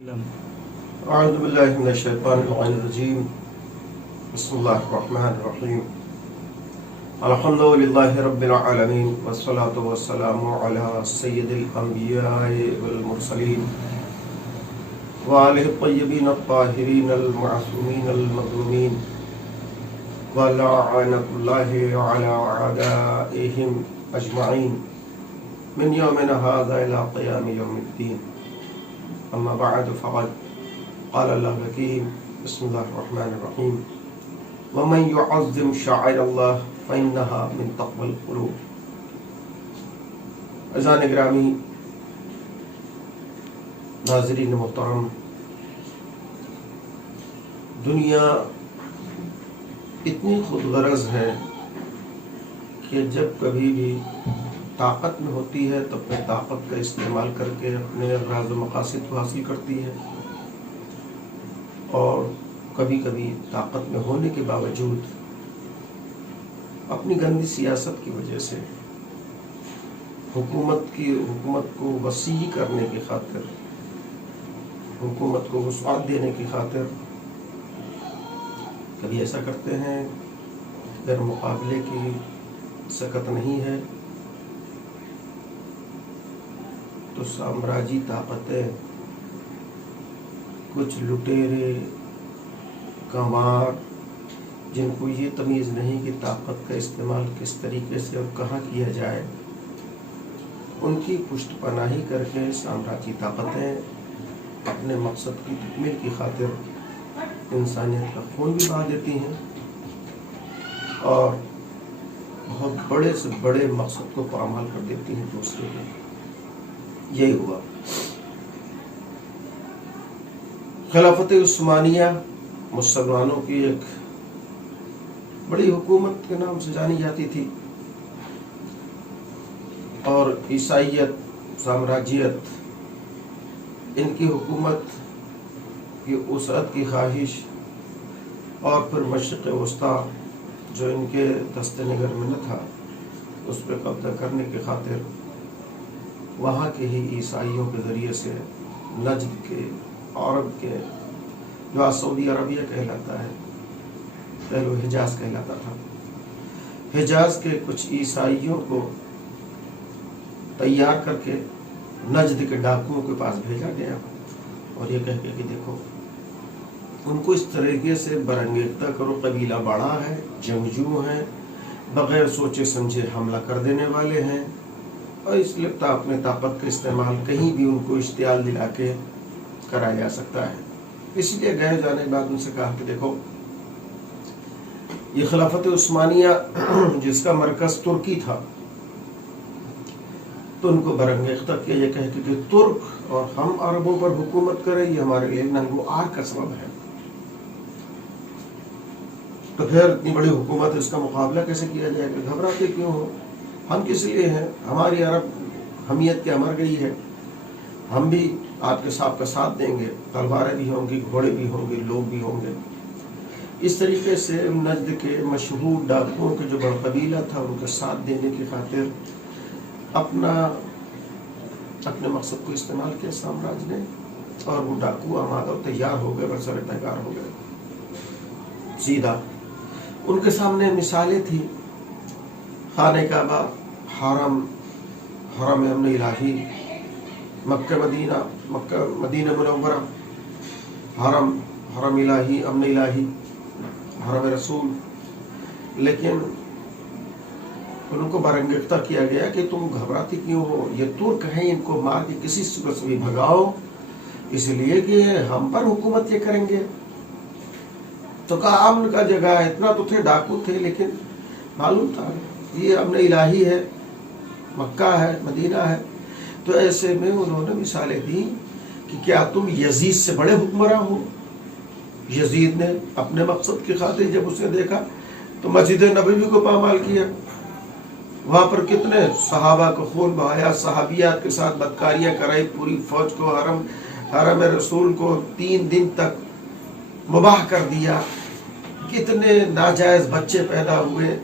اعوذ باللہ من الشیطان الرجیم بسم اللہ الرحمن الرحیم الحمد للہ رب العالمین والصلاة والسلام علی سید الانبیاء والمرسلین وآلہ الطیبین الطاہرین المعصومین المظلومین ولعنۃ اللہ علی اعدائہم اجمعین من یومنا ھذا الی قیام یوم الدین. اما بعد فقد قال اللہ الحکیم بسم اللہ الرحمن الرحیم ومن يعظم شعائر اللہ فإنها من تقوى القلوب. عزیزان گرامی، ناظرین محترم، دنیا اتنی خود غرض ہے کہ جب کبھی بھی طاقت میں ہوتی ہے تو اپنے طاقت کا استعمال کر کے اپنے اغراض و مقاصد کو حاصل کرتی ہے، اور کبھی کبھی طاقت میں ہونے کے باوجود اپنی گندی سیاست کی وجہ سے حکومت کو وسیع کرنے کی خاطر، حکومت کو وسعت دینے کی خاطر کبھی ایسا کرتے ہیں اگر مقابلے کی سکت نہیں ہے تو سامراجی طاقتیں، کچھ لٹیرے کمار جن کو یہ تمیز نہیں کہ طاقت کا استعمال کس طریقے سے اور کہاں کیا جائے، ان کی پشت پناہی کر کے سامراجی طاقتیں اپنے مقصد کی تکمیل کی خاطر انسانیت کا خون بھی بہا دیتی ہیں اور بہت بڑے سے بڑے مقصد کو پامال کر دیتی ہیں دوسرے کے. یہی ہوا. خلافت عثمانیہ مسلمانوں کی ایک بڑی حکومت کے نام سے جانی جاتی تھی، اور عیسائیت، سامراجیت، ان کی حکومت کی وسعت کی خواہش اور پھر مشرق وسطیٰ جو ان کے دست نگر میں نہ تھا اس پہ قبضہ کرنے کی خاطر وہاں کے ہی عیسائیوں کے ذریعے سے نجد کے، عرب کے، جو آج سعودی عربیہ کہلاتا ہے، پہلے وہ حجاز کہلاتا تھا، حجاز کے کچھ عیسائیوں کو تیار کر کے نجد کے ڈاکوؤں کے پاس بھیجا گیا، اور یہ کہہ کے کہ دیکھو ان کو اس طریقے سے برانگیختہ کرو، قبیلہ بڑا ہے، جنگجو ہیں، بغیر سوچے سمجھے حملہ کر دینے والے ہیں، اور اس لیے اپنے طاقت کا استعمال کہیں بھی ان کو اشتعال دلا کے کرایا جا سکتا ہے. اس لیے گئے جانے کے بعد ان سے کہا کہ دیکھو یہ خلافت عثمانیہ جس کا مرکز ترکی تھا، تو ان کو برانگیختہ کیا، یہ کہہ کے کہ ترک اور ہم عربوں پر حکومت کرے یہ ہمارے لیے ننگوار کا سبب ہے. تو پھر اتنی بڑی حکومت، اس کا مقابلہ کیسے کیا جائے گا؟ گھبراتے کیوں ہو؟ ہم کس لیے ہیں؟ ہماری عرب حمیت کیا مر گئی ہے؟ ہم بھی آپ کے صاحب کا ساتھ دیں گے، تلواریں بھی ہوں گی، گھوڑے بھی ہوں گے، لوگ بھی ہوں گے. اس طریقے سے نجد کے مشہور ڈاکوؤں کے جو بڑا قبیلہ تھا ان کا ساتھ دینے کی خاطر اپنے مقصد کو استعمال کیا سامراج نے، اور وہ ڈاکو آمادہ تیار ہو گئے، برسر تیار ہو گئے. سیدھا ان کے سامنے مثالیں تھیں، خانہ کعبہ، حرم امن الہی، مکہ مدینہ منورہ، حرم الہی، امن الہی، حرم رسول. لیکن ان کو برانگیختہ کیا گیا کہ تم گھبراتی کیوں ہو؟ یہ ترک ہیں، ان کو مار کے کسی صورت سے بھی بھگاؤ، اس لیے کہ ہم پر حکومت یہ کریں گے. تو کہا امن کا جگہ ہے، اتنا تو تھے، ڈاکو تھے، لیکن معلوم تھا یہ امن الہی ہے، مکہ ہے، مدینہ ہے. تو ایسے میں انہوں نے مثالیں دی کہ کیا تم یزید سے بڑے حکمراں ہو؟ یزید نے اپنے مقصد کی خاطر جب اس نے دیکھا تو مسجد نبوی کو پامال کیا، وہاں پر کتنے صحابہ کو خون بہایا، صحابیات کے ساتھ بدکاریاں کرائی، پوری فوج کو، حرم رسول کو 3 دن تک مباح کر دیا. کتنے ناجائز بچے پیدا ہوئے،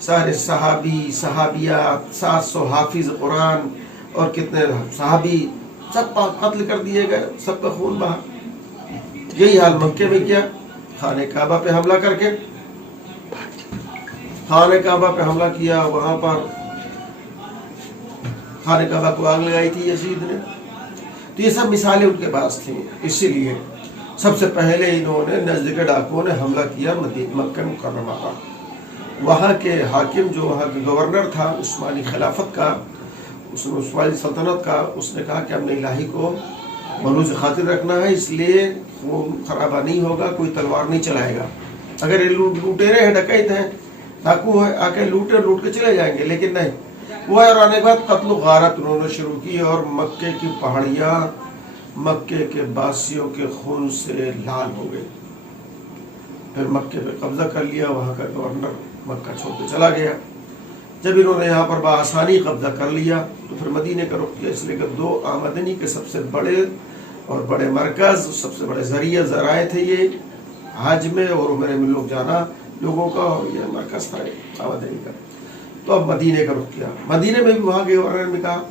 سارے صحابی، صحابیات، 700 حافظ قرآن اور کتنے صحابی سب قتل کر دیے گئے، سب کا خون بہا۔ یہی حال مکے میں کیا، خانہ کعبہ پہ حملہ کر کے خانہ کعبہ پہ حملہ کیا، وہاں پر خانہ کعبہ کو آگ لگائی تھی یزید نے۔ تو یہ سب مثالیں ان کے پاس تھیں، اسی لیے سب سے پہلے انہوں نے نزدیک ڈاکوؤں نے حملہ کیا مکہ مکرمہ پر۔ وہاں کے حاکم جو وہاں کے گورنر تھا عثمانی خلافت کا، عثمانی سلطنت کا، اس نے کہا کہ ہم نے الہی کو ملوث خاطر رکھنا ہے، اس لیے خون خرابہ نہیں ہوگا، کوئی تلوار نہیں چلائے گا۔ اگر یہ لوٹیرے ہیں، ڈکیت ہیں، ڈاکو ہیں، آ کے لوٹ کے چلے جائیں گے، لیکن نہیں، وہ اور آنے کے بعد قتل و غارت انہوں نے شروع کی، اور مکے کی پہاڑیاں مکے کے باسیوں کے خون سے لال ہو گئی۔ پھر مکے پہ قبضہ کر لیا، وہاں کا گورنر مکہ چھوڑ کے چلا گیا۔ جب انہوں نے یہاں پر بآسانی قبضہ کر لیا تو پھر مدینے کا رخ کیا، اس لیے کہ دو آمدنی کے سب سے بڑے مرکز، سب سے بڑے ذرائع تھے یہ، حج میں اور عمرے میں لوگ جانا لوگوں کا، اور یہ مرکز تھا آمدنی کا۔ تو اب مدینے کا رخ کیا۔ مدینے میں بھی وہاں کے گورنر نے کہا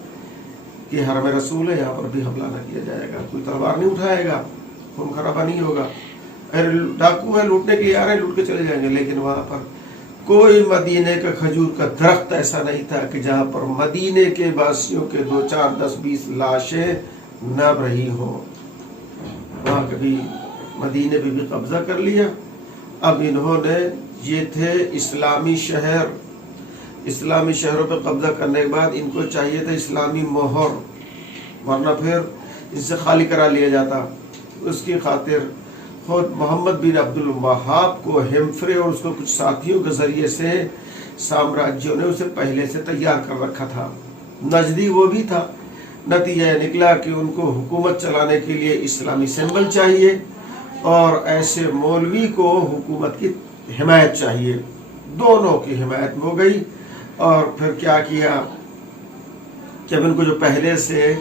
کہ حرم رسول ہے، یہاں پر بھی حملہ نہ کیا جائے گا، کوئی تلوار نہیں اٹھائے گا، خون خرابہ نہیں ہوگا۔ ڈاکو ہے، لوٹنے کے لیے آ رہے ہیں، لوٹ کے چلے جائیں گے، لیکن وہاں پر کوئی مدینے کا کھجور کا درخت ایسا نہیں تھا کہ جہاں پر مدینے کے باسیوں کے 2 4 10 20 لاشیں نہ رہی ہوں۔ وہاں کبھی مدینے پہ بھی قبضہ کر لیا۔ اب انہوں نے، یہ تھے اسلامی شہر، اسلامی شہروں پہ قبضہ کرنے کے بعد ان کو چاہیے تھا اسلامی مہر، ورنہ پھر ان سے خالی کرا لیا جاتا۔ اس کی خاطر خود محمد بن عبد الوہاب کو ہیمفرے اور اس کو کچھ ساتھیوں کے ذریعے سے سامراجیوں نے اسے پہلے سے تیار کر رکھا تھا، نجدی وہ بھی تھا۔ نتیجہ نکلا کہ ان کو حکومت چلانے کے لیے اسلامی سمبل چاہیے اور ایسے مولوی کو حکومت کی حمایت چاہیے، دونوں کی حمایت ہو گئی۔ اور پھر کیا کیا، جب ان کو جو پہلے سے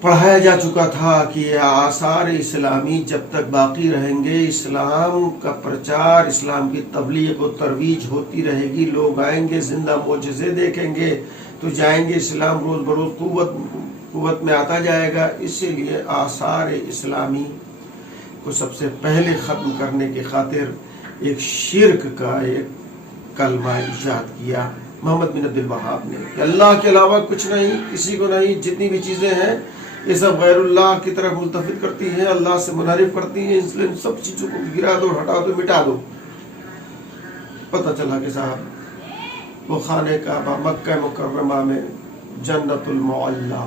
پڑھایا جا چکا تھا کہ یہ آثار اسلامی جب تک باقی رہیں گے، اسلام کا پرچار، اسلام کی تبلیغ و ترویج ہوتی رہے گی، لوگ آئیں گے، زندہ معجزے دیکھیں گے تو جائیں گے، اسلام روز بروز قوت میں آتا جائے گا۔ اسی لیے آثار اسلامی کو سب سے پہلے ختم کرنے کی خاطر ایک شرک کا ایک کلمہ ایجاد کیا محمد بن عبد الوہاب نے، کہ اللہ کے علاوہ کچھ نہیں، کسی کو نہیں، جتنی بھی چیزیں ہیں یہ سب غیر اللہ کی طرف ملتفت کرتی ہیں، اللہ سے منحرف کرتی ہیں، اس لیے ان سب چیزوں کو گرا دو، ہٹا دو، مٹا دو۔ پتہ چلا کہ صاحب وہ خانہ کعبہ مکہ مکرمہ میں جنت المعلیٰ،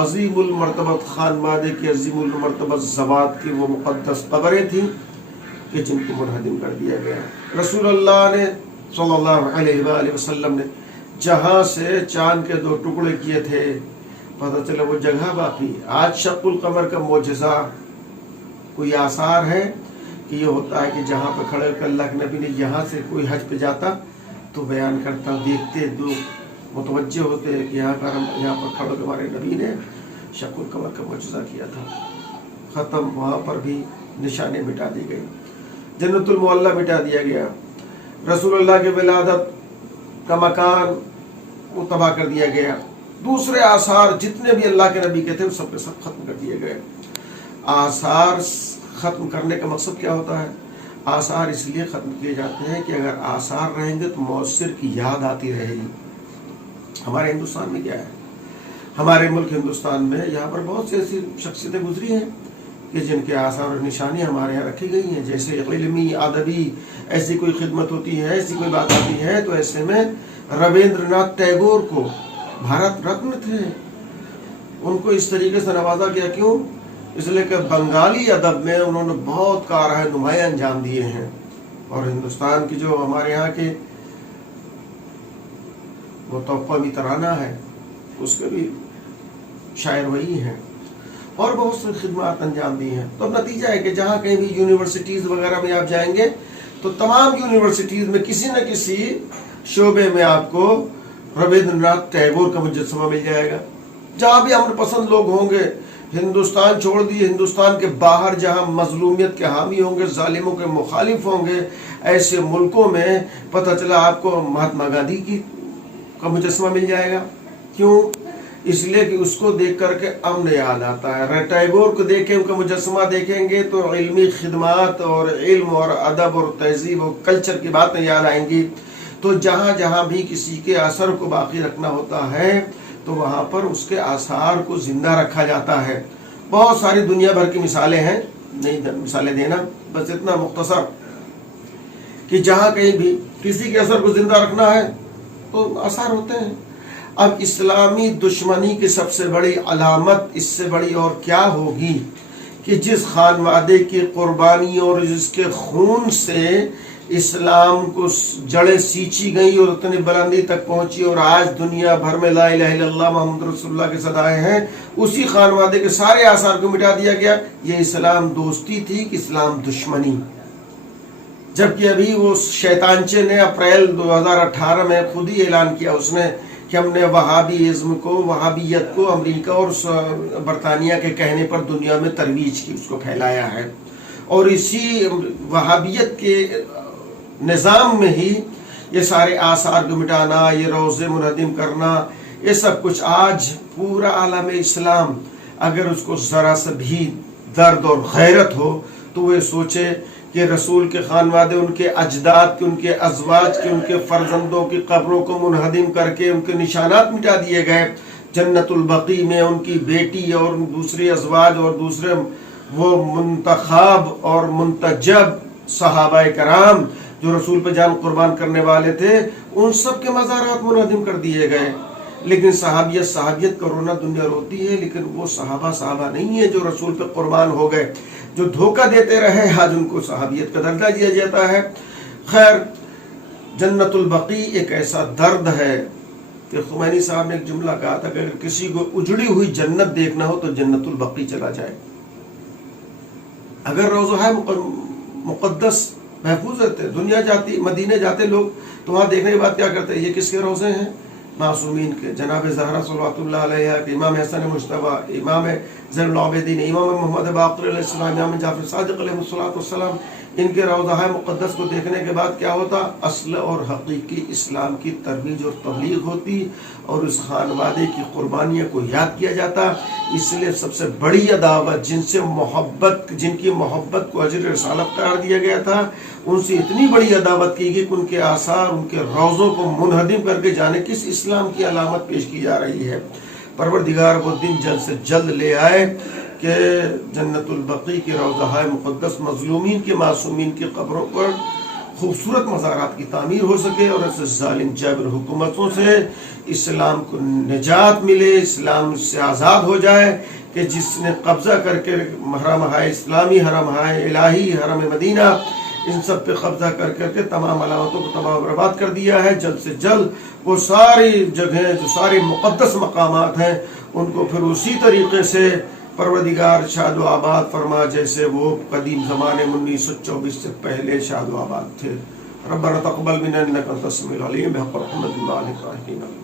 عظیم المرتبت خانوادے کی عظیم المرتبت ذوات کی وہ مقدس قبریں تھیں کہ جن کو منہدم کر دیا گیا۔ رسول اللہ نے صلی اللہ علیہ وآلہ وسلم نے جہاں سے چاند کے 2 ٹکڑے کیے تھے، پتہ چلا وہ جگہ باقی۔ آج شق القمر کا معجزہ کوئی آثار ہے کہ یہ ہوتا ہے کہ جہاں پہ کھڑے ہو کر اللہ کے نبی نے یہاں سے کوئی حج پہ جاتا تو بیان کرتا، دیکھتے لوگ متوجہ ہوتے کہ یہاں پر کھڑے ہو ہمارے نبی نے شق القمر کا معجزہ کیا تھا۔ ختم، وہاں پر بھی نشانیں مٹا دی گئی، جنت المعلیٰ مٹا دیا گیا، رسول اللہ کے ولادت کا مکان وہ تباہ کر دیا گیا، دوسرے آثار جتنے بھی اللہ کے نبی کے تھے سب کے سب ختم کر دیے گئے۔ آثار ختم کرنے کا مقصد کیا ہوتا ہے؟ آثار اس لیے ختم کیے جاتے ہیں کہ اگر آثار رہیں گے تو مؤثر کی یاد آتی رہے گی۔ ہمارے ہندوستان میں کیا ہے، ہمارے ملک ہندوستان میں یہاں پر بہت سی ایسی شخصیتیں گزری ہیں کہ جن کے آثار اور نشانیاں ہمارے یہاں رکھی گئی ہیں، جیسے علمی ادبی ایسی کوئی خدمت ہوتی ہے، ایسی کوئی بات آتی ہے تو ایسے میں رویندر ناتھ ٹیگور کو بھارت رتن تھے، ان کو اس طریقے سے نوازا گیا، کیوں؟ اس لیے کہ بنگالی ادب میں انہوں نے بہت کارۂ نمایاں انجام دیے ہیں، اور ہندوستان کی جو ہمارے یہاں کے وہ توقع ترانہ ہے اس کے بھی شاعر وہی ہیں، اور بہت سی خدمات انجام دی ہیں۔ تو نتیجہ ہے کہ جہاں کہیں بھی یونیورسٹیز وغیرہ میں آپ جائیں گے تو تمام یونیورسٹیز میں کسی نہ کسی شعبے میں آپ کو رویندر ناتھ ٹیگور کا مجسمہ مل جائے گا۔ جہاں بھی امن پسند لوگ ہوں گے، ہندوستان چھوڑ دیے، ہندوستان کے باہر جہاں مظلومیت کے حامی ہوں گے، ظالموں کے مخالف ہوں گے، ایسے ملکوں میں پتہ چلا آپ کو مہاتما گاندھی کا مجسمہ مل جائے گا۔ کیوں؟ اس لیے کہ اس کو دیکھ کر کے امن یاد آتا ہے۔ ٹیگور کو دیکھیں، ان کا مجسمہ دیکھیں گے تو علمی خدمات اور علم اور ادب اور تہذیب اور کلچر کی باتیں یاد آئیں گی۔ تو جہاں جہاں بھی کسی کے اثر کو باقی رکھنا ہوتا ہے تو وہاں پر اس کے آثار کو زندہ رکھا جاتا ہے۔ بہت ساری دنیا بھر کی مثالیں ہیں، نہیں مثالیں دینا، بس اتنا مختصر کہ جہاں کہیں بھی کسی کے اثر کو زندہ رکھنا ہے تو آثار ہوتے ہیں۔ اب اسلامی دشمنی کی سب سے بڑی علامت اس سے بڑی اور کیا ہوگی کہ جس خانوادے کی قربانی اور جس کے خون سے اسلام کو جڑیں سینچی گئی اور اتنی بلندی تک پہنچی اور آج دنیا بھر میں لا الہ الا اللہ محمد رسول اللہ کے صدائے ہیں، اسی خانوادے کے سارے آثار کو مٹا دیا گیا۔ یہ اسلام دوستی تھی کہ اسلام دشمنی؟ جبکہ ابھی وہ شیطانچے نے اپریل 2018 میں خود ہی اعلان کیا اس نے کہ ہم نے وہابیزم کو، وہابیت کو امریکہ اور برطانیہ کے کہنے پر دنیا میں ترویج کی، اس کو پھیلایا ہے، اور اسی وہابیت کے نظام میں ہی یہ سارے آثار کو مٹانا، یہ روزے منہدم کرنا، یہ سب کچھ آج پورا عالم اسلام اگر اس کو ذرا سا بھی درد اور غیرت ہو تو وہ سوچے کہ رسول کے خانوادے، ان کے اجداد کے، ان کے ازواج کے، ان کے فرزندوں کی قبروں کو منہدم کر کے ان کے نشانات مٹا دیے گئے۔ جنت البقیع میں ان کی بیٹی اور دوسری ازواج اور دوسرے وہ منتخب اور منتجب صحابہ کرام جو رسول پہ جان قربان کرنے والے تھے، ان سب کے مزارات منہدم کر دیے گئے۔ لیکن صحابیت کا رونا دنیا روتی ہے، لیکن وہ صحابہ نہیں ہے جو رسول پہ قربان ہو گئے، جو دھوکہ دیتے رہے، آج ان کو صحابیت کا درجہ دیا جاتا ہے۔ خیر، جنت البقیع ایک ایسا درد ہے کہ خمینی صاحب نے ایک جملہ کہا تھا کہ اگر کسی کو اجڑی ہوئی جنت دیکھنا ہو تو جنت البقیع چلا جائے۔ اگر روضہ مقدس محفوظ رہتے، دنیا جاتی، مدینے جاتے لوگ تو وہاں دیکھنے کے بعد کیا کرتے ہیں؟ یہ کس کے روزے ہیں؟ معصومین کے، جناب زہرا صلوات اللہ علیہ کے، امام حسن مجتبیٰ، امام زین العابدین، امام محمد باقر علیہ السلام، امام جعفر صادق علیہ السلام، ان کے روضہ مقدس کو دیکھنے کے بعد کیا ہوتا؟ اصل اور حقیقی اسلام کی ترویج اور تبلیغ ہوتی اور اس خانوادے کی قربانیوں کو یاد کیا جاتا۔ اس لیے سب سے بڑی عداوت جن کی محبت کو اجر رسالت قرار دیا گیا تھا، ان سے اتنی بڑی عداوت کی گئی کہ ان کے آثار، ان کے روضوں کو منہدم کر کے جانے کس اسلام کی علامت پیش کی جا رہی ہے۔ پروردگار وہ دن جلد سے جلد لے آئے کہ جنت البقیع کے روضہ مقدس مظلومین کے، معصومین کی قبروں پر خوبصورت مزارات کی تعمیر ہو سکے اور ایسے ظالم جابر حکومتوں سے اسلام کو نجات ملے، اسلام سے آزاد ہو جائے کہ جس نے قبضہ کر کے حرم اسلامی، حرم الہی، حرم مدینہ، ان سب پہ قبضہ کر کے تمام علامتوں کو تباہ و برباد کر دیا ہے۔ جلد سے جلد وہ ساری جگہیں، جو سارے مقدس مقامات ہیں، ان کو پھر اسی طریقے سے پروردگار شاد و آباد فرما جیسے وہ قدیم زمانے 1924 سے پہلے شاد و آباد تھے۔ ربنا تقبل منا انک انت السمیع العلیم بحق محمد